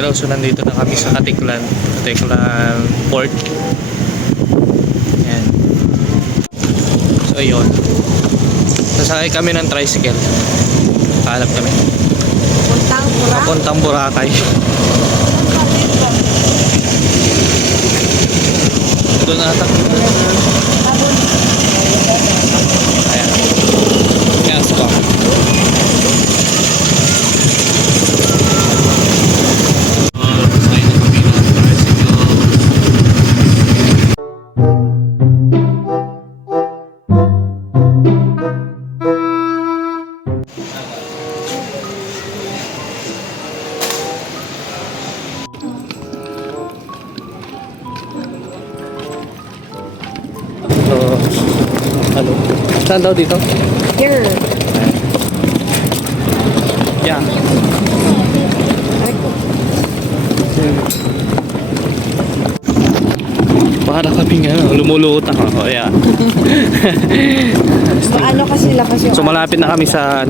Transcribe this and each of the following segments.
Hello, so nandito na kami sa Katiklan Port. Ayan. So ayun, sasakay kami ng tricycle. Kakalap kami papuntang Boracay. Doon ata. Ayan. Yes, go. So, ano? Saan daw dito? Here. Yeah. Para kami nga, lumulutang ako. Yeah. Ano kasi lakas yung... So malapit na kami sa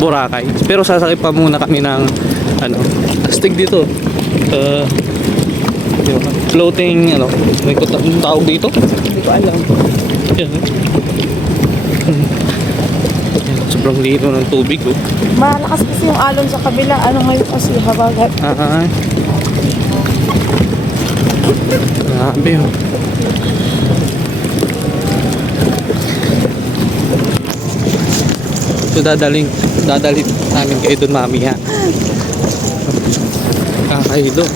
Boracay. Pero sasakay pa muna kami ng astig dito. Floating may tawag dito? Hindi ko alam. Yan. Sobrang lino ng tubig oh. Malakas kasi yung alon sa kabila. Ano ngayon kasi habagat. Grabe oh. So dadalhin namin kayo doon mamaya. Kakayo doon.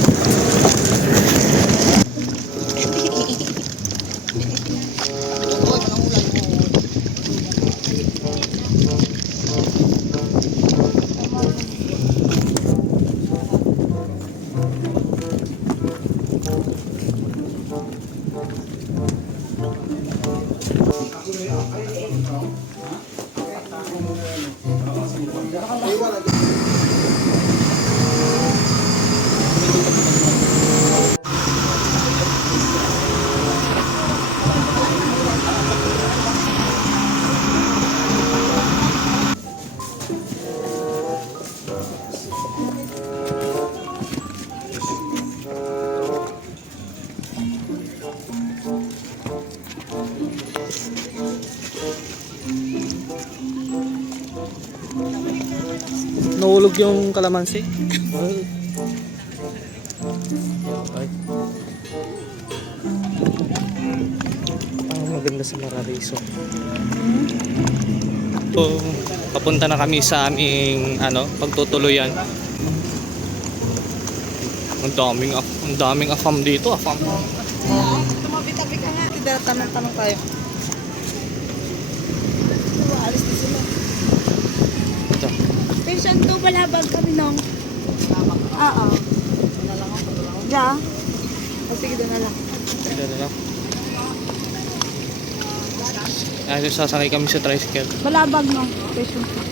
Nahulog yung kalamansi. Okay. Ang maganda sa Marariso. So, papunta na kami sa aming pagtutuluyan. Ang daming afam dito, afam. Tumabi-tabi ka nga. Hindi tanong tayo. Alis na sila. Ito. Station 2 balabag kami nung. Oo. Ja. Sige doon na lang. Ito na lang. Ay, sasakay kami sa tricycle. Balabag no. Station 2.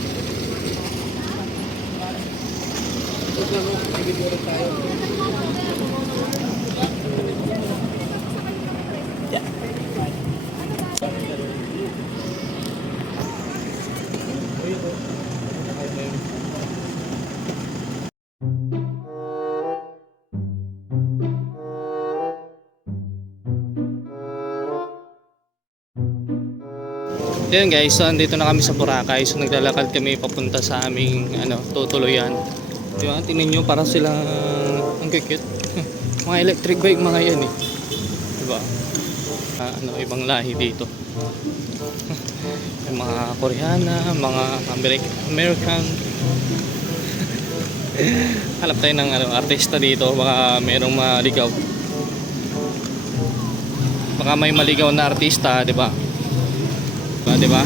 Ayun guys, so andito na kami sa Boracay. So naglalakad kami papunta sa aming tutuluyan. Diba? Tingnan nyo, para silang ang cute. Mga electric bike mga yan eh. Diba? Ibang lahi dito. Yung mga Koreana, mga American. Hanap tayo ng artista dito. Baka mayroong maligaw. Baka may maligaw na artista, diba? Diba?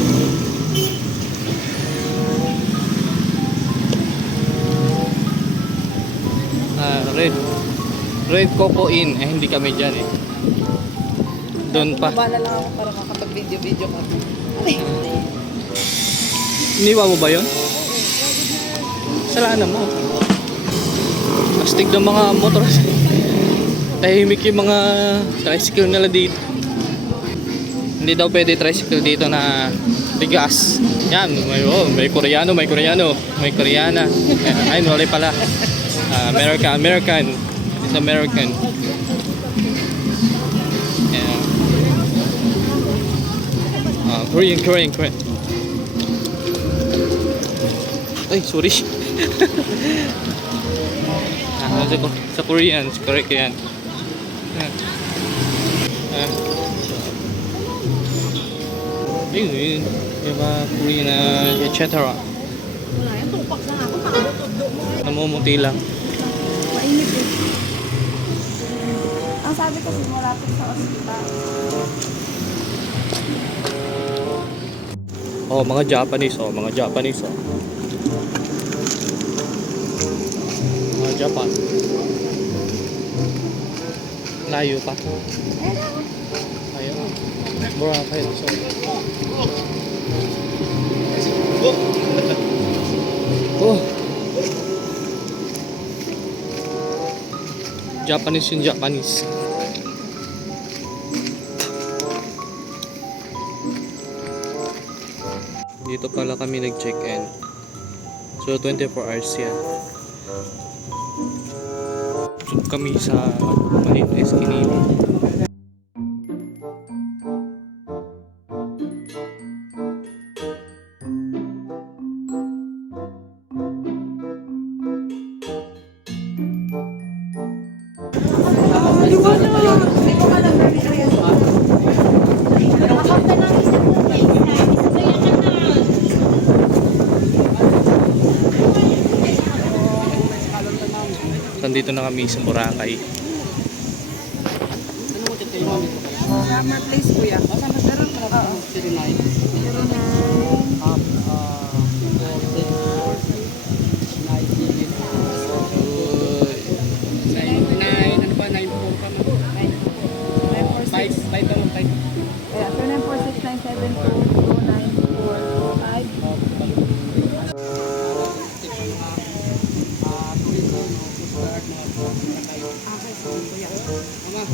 Red Coco Inn. Hindi kami dyan eh. Doon pa. Bala lang ako para makapag-video ka. Iniwa mo ba yun? Salanan mo. Astig ng mga motor. Tahimik yung mga tricycle nila dito. Hindi daw pwede tricycle dito na bigas. Yan, may Koreano, may Koreana. Ayun, wala pala. American. It's American. Yeah. Korean. Ay, sorry. Sa Korean, correct yan. Yun. Yung mga Korean etc. Wala yan, tupak na ako. Pakabutod mo. Namumuti lang. Mainit eh. Ang sabi ko, simulapit sa ospital. Oh, mga Japanese. Mga Japan. Layo pa. Ayun. Boracay. So. Oh. Japanese. Dito pala kami nag-check-in. So 24 hours yan. So kami sa maliit na eskinita. Nandito na kami sa Boracay. Summer place kuya. Meron ka na. Kaya 294697229425.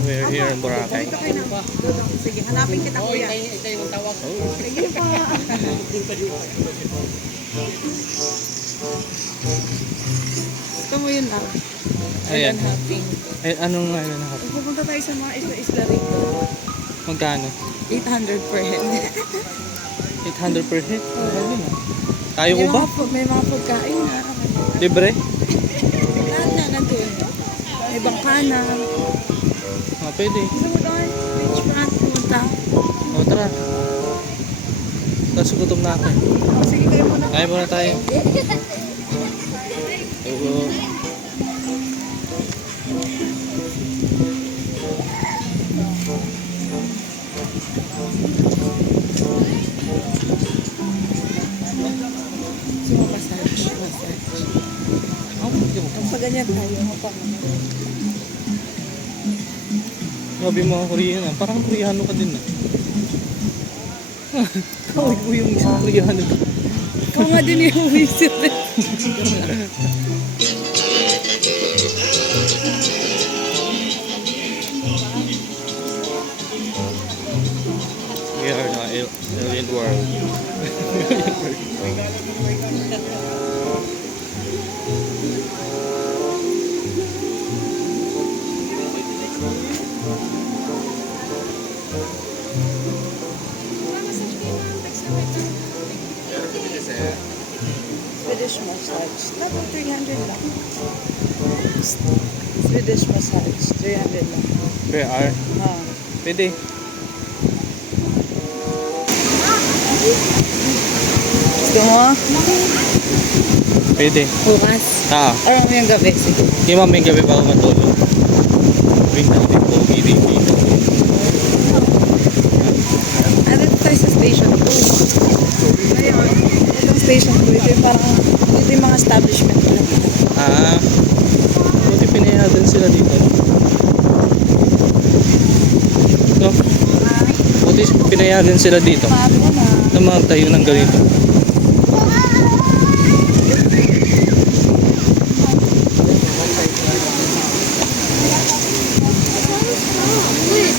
We're here in Boracay. Sige, hanapin kita kuya. Sige pa. Gusto mo yun ah? Ayan. Hopping. Ay, anong na? Pupunta tayo sa mga isla rito. Magkano? 800 per head. 800 per head? Tayo ko ba? May mga pagkain na. Libre? Lahat na nandun. May bangkana. Pwede. Gusto mo doon? Beach front, pumunta. Tara. Tapos gutom na ako. Sige, kayo muna. Kaya muna tayo. Gusto mo massage? Pag ganyan tayo, hapang. Sabi mga Korean parang Koreano ka din Kawag mo yung isang Koreano. Ikaw nga din yung visit eh. We are na alien world. Swedish massage. Tapos 300 lang. Swedish massage. 300 lang. Per hour. Pwede. Gusto mo? Pwede. Bukas. Araw mo yung gabi. Sige. Hindi mamayang gabi pa ako matulog. Wait natin po. Dito. Ano tayo sa station 2? Ngayon, itong station 2, ito yung parang, ito yung mga establishment lang. Buti pinayagan sila dito. No? Buti pinayagan sila dito. Na magtayo ng ganito.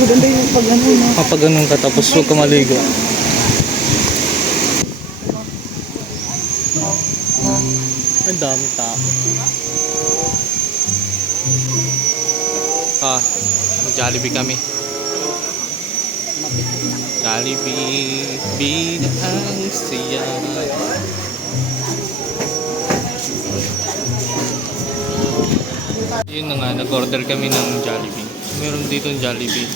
Maganda yung pag ano, no? Kapag ganun ka tapos huwag ka maligo. Ang dami tao. Mag-Jollibee kami. Jollibee, bidang siya. Yun na nga, nag-order kami ng Jollibee. Meron dito ng Jollibee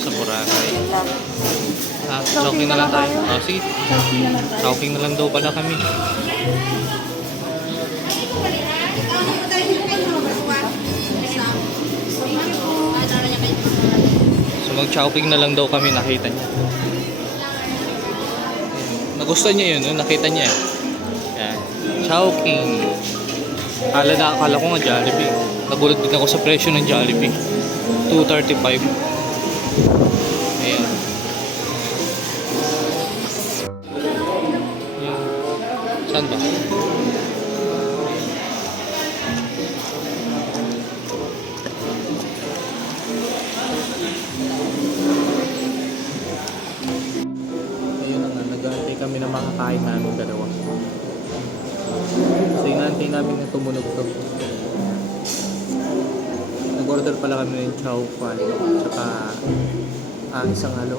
sa Boracay. Chowking na lang tayo. Sige. Chowking na lang daw pala kami. So mag-chowking na lang daw kami, nakita niya. Nagustuhan niya yun, nakita niya. Yan. Chowking. Akala ko nga Jollibee. Nagulat din ako sa presyo ng Jollibee. $2.35. Ayan. Saan ba? Ayun na nga, nag-aantay kami na makakain namin dalawa. So inaantay namin na tumunog to. Nag-order pala kami ng chow fan, tsaka isang halo.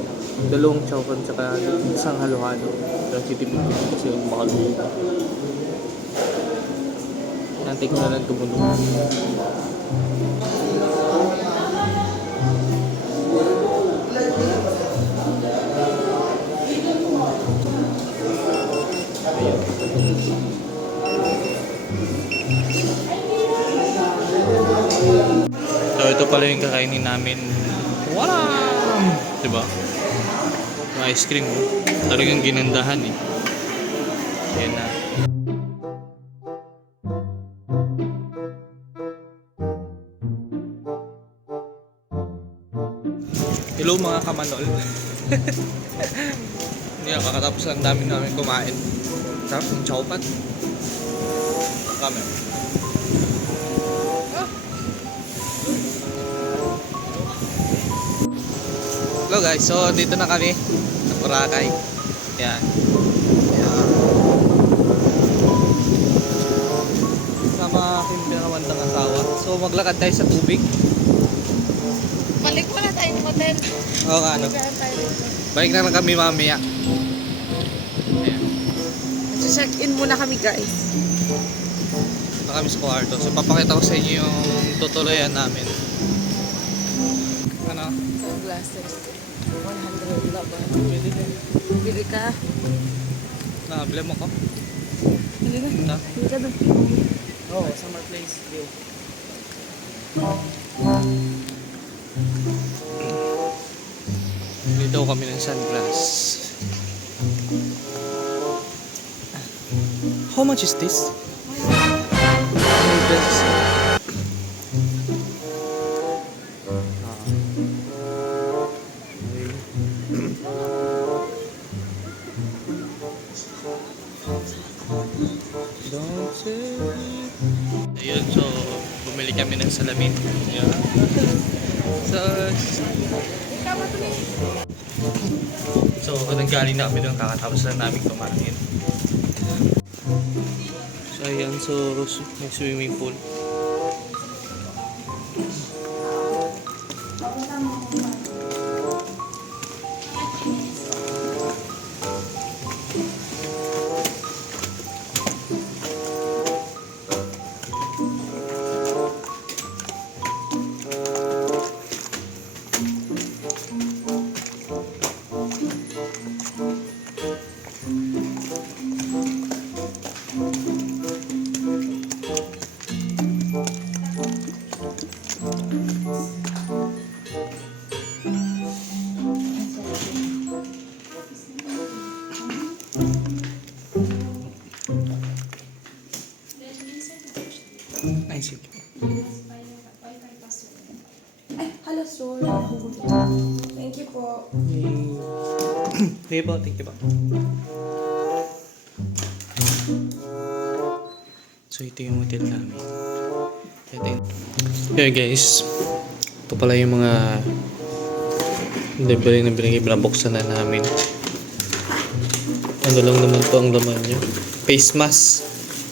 Dalawang chow fan, tsaka isang halo-halo. Kasi titipid-tipid kasi yung makaluto. Inaantay ko na lang tumunog. So ito pala yung kakainin namin. Wow! Diba? Yung ice cream mo. Talagang ginandahan eh. Ayan na. Hello mga kamanol. Hindi kakatapos lang namin kumain. Sarap ng chowpan. Kami. Hello guys, so dito na kami sa Boracay. Yan. Sama aking pinakawandang asawa. So maglakad tayo sa tubig. Balik wala tayong hotel. Oo nga, ano. Balik na lang kami mamaya. Ayan. Check-in muna kami guys. Punta kami sa kwarto. So papakita ko sa inyo yung tutuloyan namin. Ano? Sunglasses. 100 laban. Bili ka. Nakabili mo ko? Bili na. Ha? Bili ka doon. Oo, summer place view. Bili daw kami ng sunglass. How much is this? Ayun, so bumili kami ng salamin. Ayun. So nanggaling na kami doon, kakatapos lang namin kumain. So ayan, so may swimming pool. Ay, sige. Hello, sir. Thank you po. Sige po, thank you po. So ito yung hotel namin. Ito yun. Yeah guys, ito pala yung mga libre na binabuksan na namin. Ano lang naman to ang laman nyo? Face mask.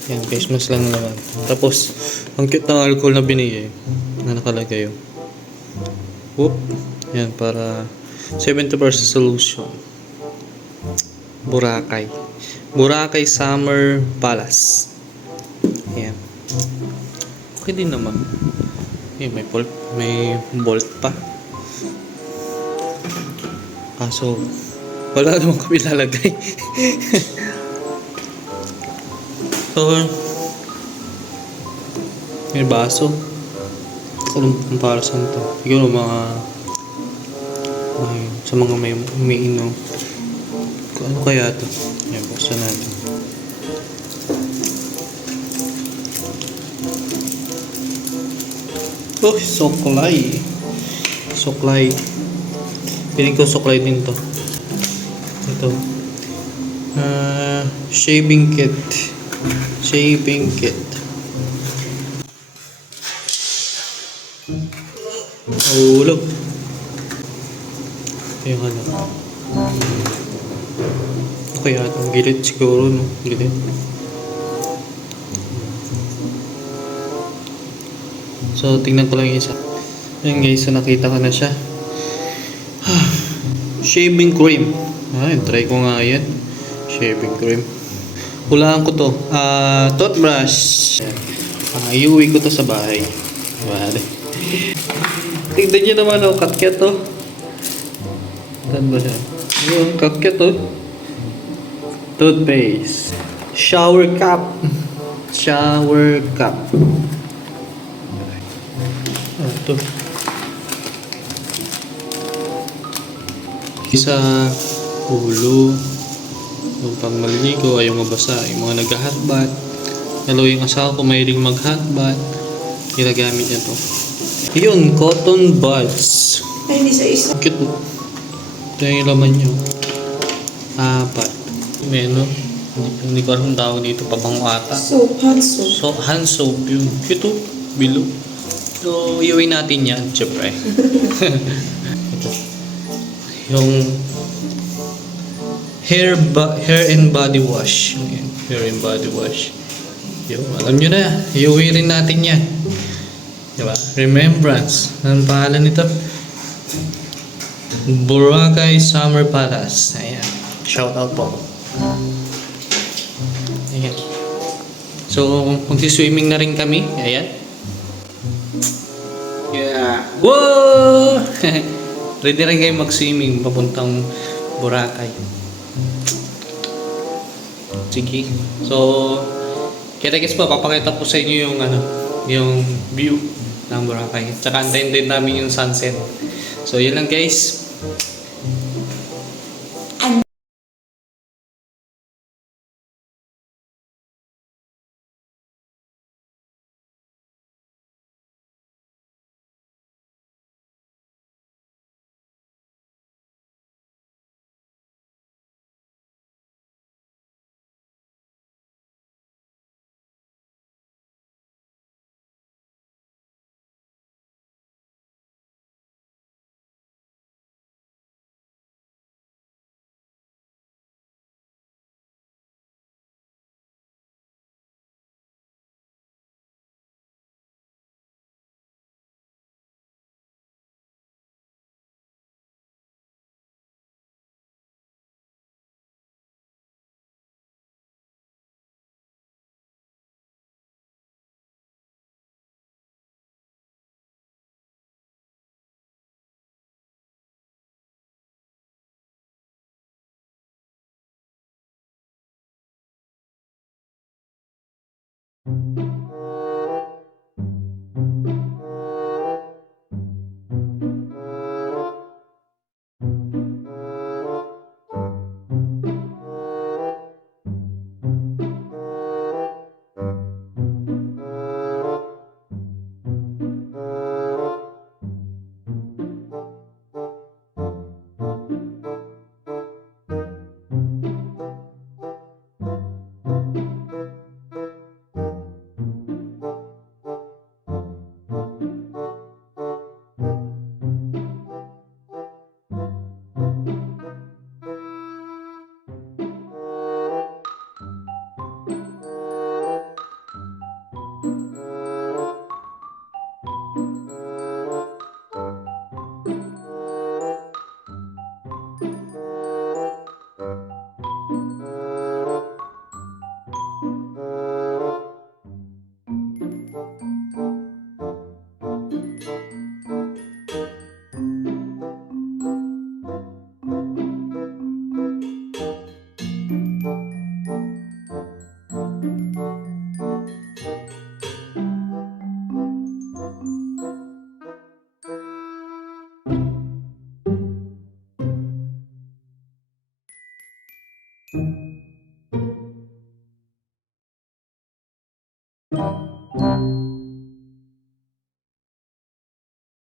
Yan, face mask lang naman. Tapos, ang cute ng alcohol na binigay na nakalagay yun. Whoop. Yan, para 70% solution. Boracay. Boracay Summer Palace. Yan. Okay din naman. May bolt pa. Kaso, wala naman kami lalagay. So, may baso. Anong para saan to? Siguro sa mga may umiinom. Ano kaya to? Yan, buksan natin. Oh, suklay. Suklay. Piling ko suklay din to. Ito. Shaving kit. Shaving kit. Hulog. Yung ano. Okay, ang gilid siguro, no? Gilid. So, tingnan ko lang yung isa. Ayan guys, so nakita ko na siya. Shaving cream. Try ko nga yan. Shaving cream. Hulaan ko to. Toothbrush. Iuwi ko to sa bahay. Bale. Tignan nyo naman, oh. Katkat, oh. Saan ba siya? Yung katkat, oh. Toothpaste. Shower cap. Shower cap. Ito. Isa ulo. Yung pang maliligo, ayaw mabasa. Yung mga nag-hotbath. Lalo yung asawa ko mahilig mag-hotbath. Ginagamit niya to. Yun, cotton buds. Ay, hindi sa isa. Cute. Ito yung laman nyo. 4. May ano. Hindi ko alam ang tawag dito. Pabango ata. Soap, hand soap. So, hand soap yun. Cute. Bilog. So, iuwi natin yan. Siyempre. Ito. Yung hair and body wash. Ayan, hair and body wash. Yung, alam nyo na, iuwi rin natin yan. Diba? Remembrance. Anong pangalan nito? Boracay Summer Palace. Ayan. Shout out po. Ayan. So, magsiswimming na rin kami. Ayan. Yeah. Whoa! Ready rin kayo mag-swimming papuntang Boracay. Sige. So, kita-kits po, papakita ko sa inyo yung yung view ng Boracay. Tsaka antayin din namin yung sunset. So, yun lang guys.